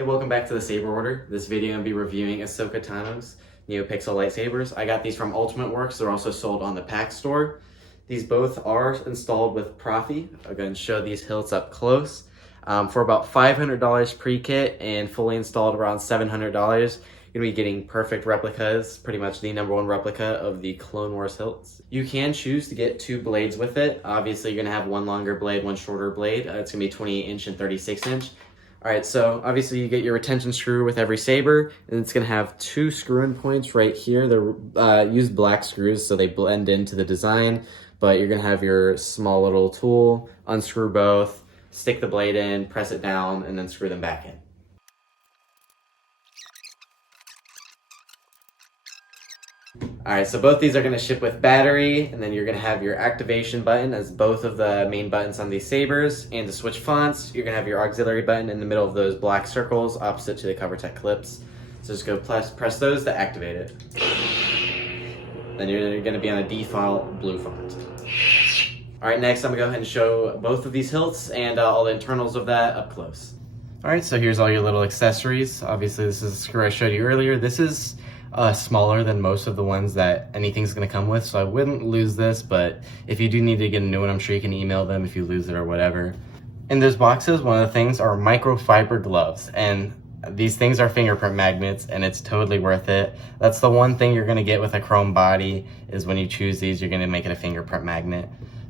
Hey, welcome back to the Saber Order. This video I'm going to be reviewing Ashoka Tano's Neopixel Lightsabers. I got these from Ultimate Works. They're also sold on the Pach store. These both are installed with Proffie. I'm going to show these hilts up close. For about $500 pre-kit and fully installed around $700, you're going to be getting perfect replicas, pretty much the #1 replica of the Clone Wars hilts. You can choose to get 2 blades with it. Obviously, you're going to have one longer blade, one shorter blade. It's going to be 28-inch and 36-inch. All right, so obviously you get your retention screw with every saber, and it's gonna have 2 screw-in points right here. They're used black screws, so they blend into the design, but you're gonna have your small little tool, unscrew both, stick the blade in, press it down, and then screw them back in. All right, so both these are going to ship with battery, and then you're going to have your activation button as both of the main buttons on these sabers. And to switch fonts, you're going to have your auxiliary button in the middle of those black circles opposite to the CoverTech clips. So just go press those to activate it. Then you're going to be on a default blue font. All right, next I'm going to go ahead and show both of these hilts and all the internals of that up close. All right, so here's all your little accessories. Obviously, this is the screw I showed you earlier. This is smaller than most of the ones that anything's going to come with, so I wouldn't lose this, but if you do need to get a new one, I'm sure you can email them if you lose it or whatever. In those boxes, one of the things are microfiber gloves, and these things are fingerprint magnets, and it's totally worth it. That's the one thing you're going to get with a chrome body, is when you choose these, you're going to make it a fingerprint magnet.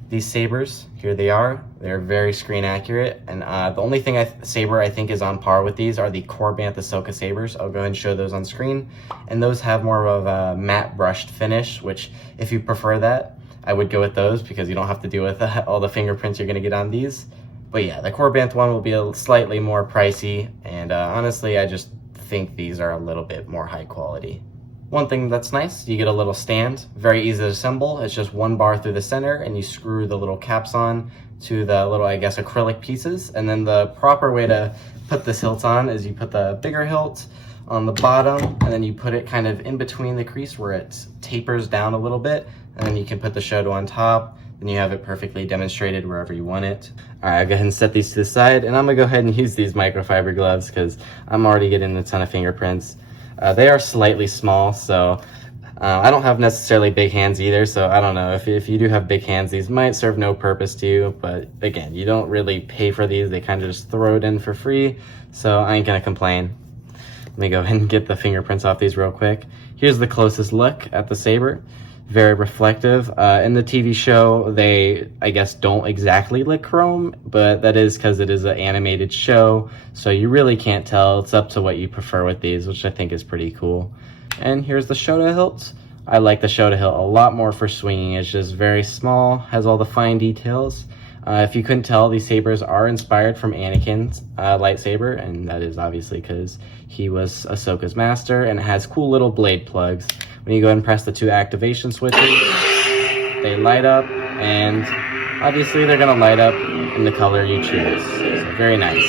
These sabers, here they are. They're very screen accurate, and the only saber I think is on par with these are the Corbanth Ahsoka sabers. I'll go ahead and show those on screen, and those have more of a matte brushed finish, which if you prefer that, I would go with those because you don't have to deal with all the fingerprints you're gonna get on these. But yeah, the Corbanth one will be slightly more pricey, and honestly, I just think these are a little bit more high quality. One thing that's nice, you get a little stand, very easy to assemble. It's just 1 bar through the center, and you screw the little caps on to the little, I guess, acrylic pieces. And then the proper way to put this hilt on is you put the bigger hilt on the bottom, and then you put it kind of in between the crease where it tapers down a little bit, and then you can put the Shoto on top, and you have it perfectly demonstrated wherever you want it. All right, I'll go ahead and set these to the side, and I'm gonna go ahead and use these microfiber gloves because I'm already getting a ton of fingerprints. They are slightly small, so I don't have necessarily big hands either, so I don't know. If you do have big hands, these might serve no purpose to you, but again, you don't really pay for these. They kind of just throw it in for free, so I ain't gonna complain. Let me go ahead and get the fingerprints off these real quick. Here's the closest look at the saber. Very reflective. In the TV show, they, I guess, don't exactly lick chrome, but that is because it is an animated show, so you really can't tell. It's up to what you prefer with these, which I think is pretty cool. And here's the Shoto hilt. I like the Shoto hilt a lot more for swinging. It's just very small, has all the fine details. If you couldn't tell, these sabers are inspired from Anakin's lightsaber, and that is obviously because he was Ahsoka's master, and it has cool little blade plugs. When you go ahead and press the 2 activation switches, they light up, and obviously they're going to light up in the color you choose. So very nice.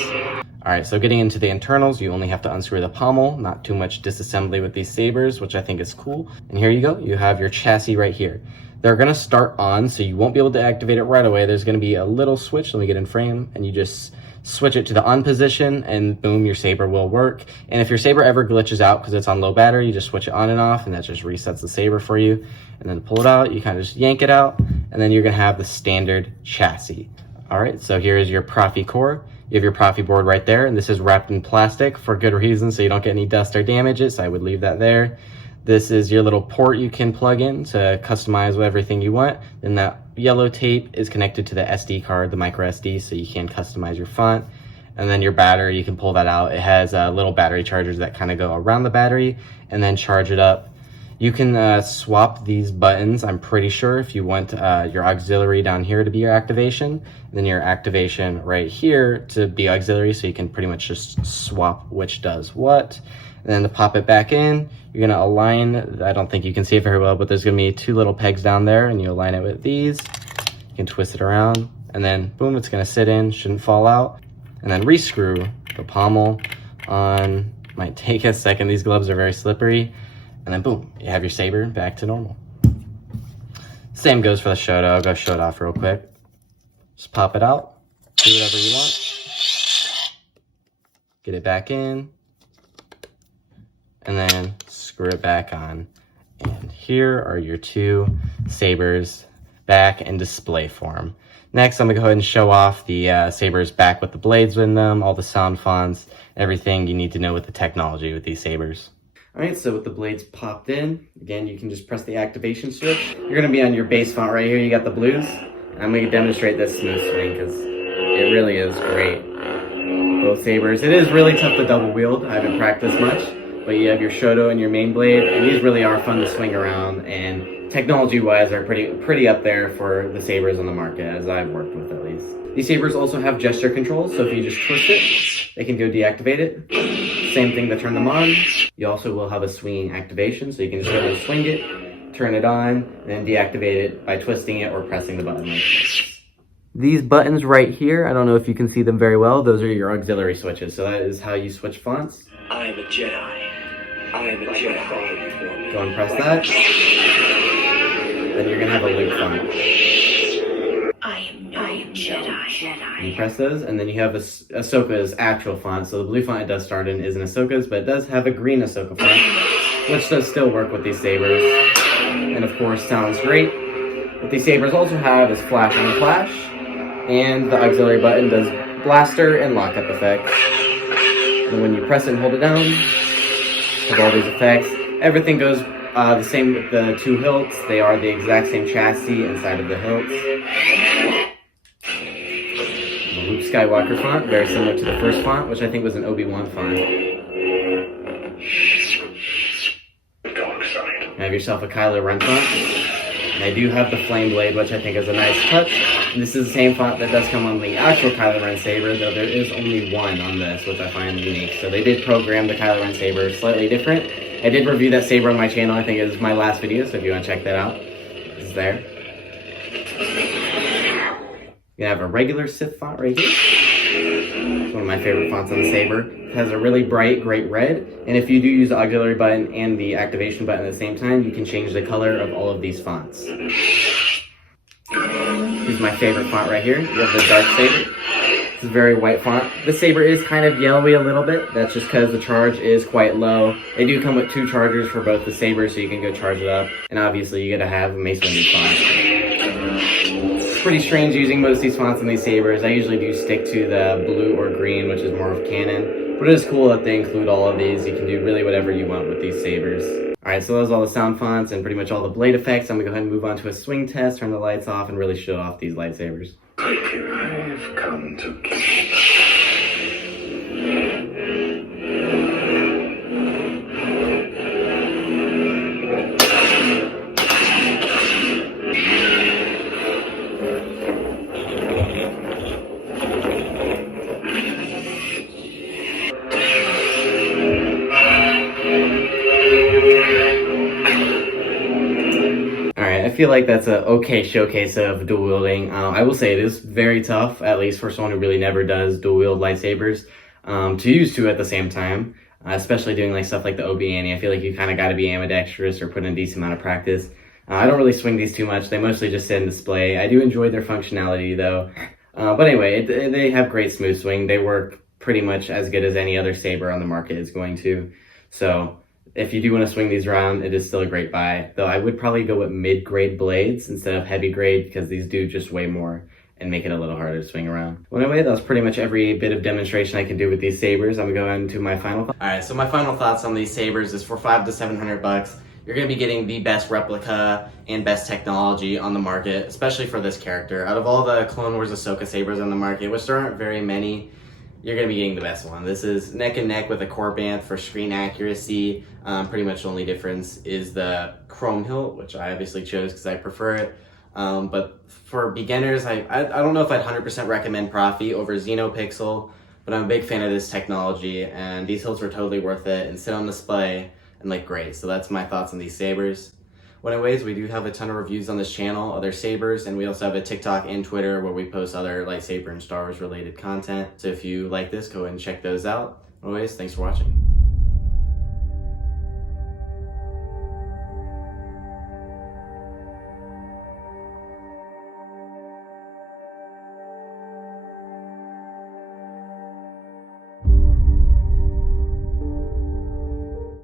All right, so getting into the internals, you only have to unscrew the pommel, not too much disassembly with these sabers, which I think is cool. And here you go, you have your chassis right here. They're going to start on, so you won't be able to activate it right away. There's going to be a little switch. Let me get in frame, and you just switch it to the on position, and boom, your saber will work. And if your saber ever glitches out because it's on low battery, you just switch it on and off, and that just resets the saber for you. And then pull it out, you kind of just yank it out, and then you're going to have the standard chassis. All right, so here is your Proffie core. You have your Proffie board right there, and this is wrapped in plastic for good reason, so you don't get any dust or damages. So I would leave that there. This is your little port you can plug in to customize everything you want. Then that yellow tape is connected to the SD card, the micro SD, so you can customize your font. And then your battery, you can pull that out. It has little battery chargers that kind of go around the battery and then charge it up. You can swap these buttons, I'm pretty sure, if you want your auxiliary down here to be your activation, then your activation right here to be auxiliary, so you can pretty much just swap which does what. And then to pop it back in, you're gonna align, I don't think you can see it very well, but there's gonna be 2 little pegs down there, and you align it with these. You can twist it around, and then boom, it's gonna sit in, shouldn't fall out. And then rescrew the pommel on, might take a second, these gloves are very slippery. And then boom, you have your saber back to normal. Same goes for the Shoto. I'll go show it off real quick. Just pop it out, do whatever you want. get it back in, and then screw it back on. And here are your two sabers back in display form. Next, I'm gonna go ahead and show off the sabers back with the blades in them, all the sound fonts, everything you need to know with the technology with these sabers. All right, so with the blades popped in, again, you can just press the activation switch. You're gonna be on your base font right here. You got the blues. I'm gonna demonstrate this smooth swing because it really is great. Both sabers. It is really tough to double wield. I haven't practiced much, but you have your Shoto and your main blade, and these really are fun to swing around, and technology-wise are pretty up there for the sabers on the market, as I've worked with at least. These sabers also have gesture controls, so if you just twist it, they can go deactivate it. Same thing to turn them on. You also will have a swinging activation, so you can just go ahead and swing it, turn it on, and then deactivate it by twisting it or pressing the button like this. These buttons right here, I don't know if you can see them very well, those are your auxiliary switches, so that is how you switch fonts. I am a Jedi. I am a Jedi. Go and press that. Then you're gonna have a Luke font. I am Jedi. You press those, and then you have Ahsoka's actual font. So the blue font it does start in isn't Ahsoka's, but it does have a green Ahsoka font, which does still work with these sabers. And of course, sounds great. What these sabers also have is flash and flash, and the auxiliary button does blaster and lockup effects. And when you press it and hold it down, with all these effects, everything goes the same with the two hilts. They are the exact same chassis inside of the hilts. The Luke Skywalker font, very similar to the first font, which I think was an Obi-Wan font. You have yourself a Kylo Ren font. And I do have the Flame Blade, which I think is a nice touch. And this is the same font that does come on the actual Kylo Ren saber, though there is only one on this, which I find unique. So they did program the Kylo Ren saber slightly different. I did review that saber on my channel. I think it was my last video, so if you want to check that out, it's there. You have a regular Sith font right here. It's one of my favorite fonts on the saber. It has a really bright, great red, and if you do use the auxiliary button and the activation button at the same time, you can change the color of all of these fonts. Here's my favorite font right here. You have the Dark Saber. It's a very white font. The saber is kind of yellowy a little bit. That's just because the charge is quite low. They do come with two chargers for both the sabers, so you can go charge it up. And obviously, you gotta have a Mace Windu font. It's pretty strange using most of these fonts in these sabers. I usually do stick to the blue or green, which is more of canon. But it is cool that they include all of these. You can do really whatever you want with these sabers. Alright, so those are all the sound fonts and pretty much all the blade effects. I'm gonna go ahead and move on to a swing test, turn the lights off, and really show off these lightsabers. I've come to kill. I feel like that's a okay showcase of dual wielding. I will say it is very tough, at least for someone who really never does dual wield lightsabers, to use two at the same time, especially doing like stuff like the Obi-Wan. I feel like you kind of got to be ambidextrous or put in a decent amount of practice. I don't really swing these too much. They mostly just sit in display. I do enjoy their functionality though. But anyway, they have great smooth swing. They work pretty much as good as any other saber on the market is going to. So if you do want to swing these around, it is still a great buy. Though I would probably go with mid-grade blades instead of heavy grade because these do just weigh more and make it a little harder to swing around. Well, anyway, that was pretty much every bit of demonstration I can do with these sabers. I'm gonna go into my final thoughts. All right, so my final thoughts on these sabers is for $500 to $700, you're gonna be getting the best replica and best technology on the market, especially for this character. Out of all the Clone Wars Ahsoka sabers on the market, which there aren't very many, you're going to be getting the best one. This is neck and neck with a core band for screen accuracy. Pretty much the only difference is the chrome hilt, which I obviously chose because I prefer it. But for beginners, I don't know if I'd 100% recommend Proffie over Neopixel, but I'm a big fan of this technology, and these hilts are totally worth it and sit on display and look great. So that's my thoughts on these sabers. Anyways, we do have a ton of reviews on this channel, other sabers, and we also have a TikTok and Twitter where we post other lightsaber and Star Wars related content. So if you like this, go ahead and check those out. Anyways, thanks for watching.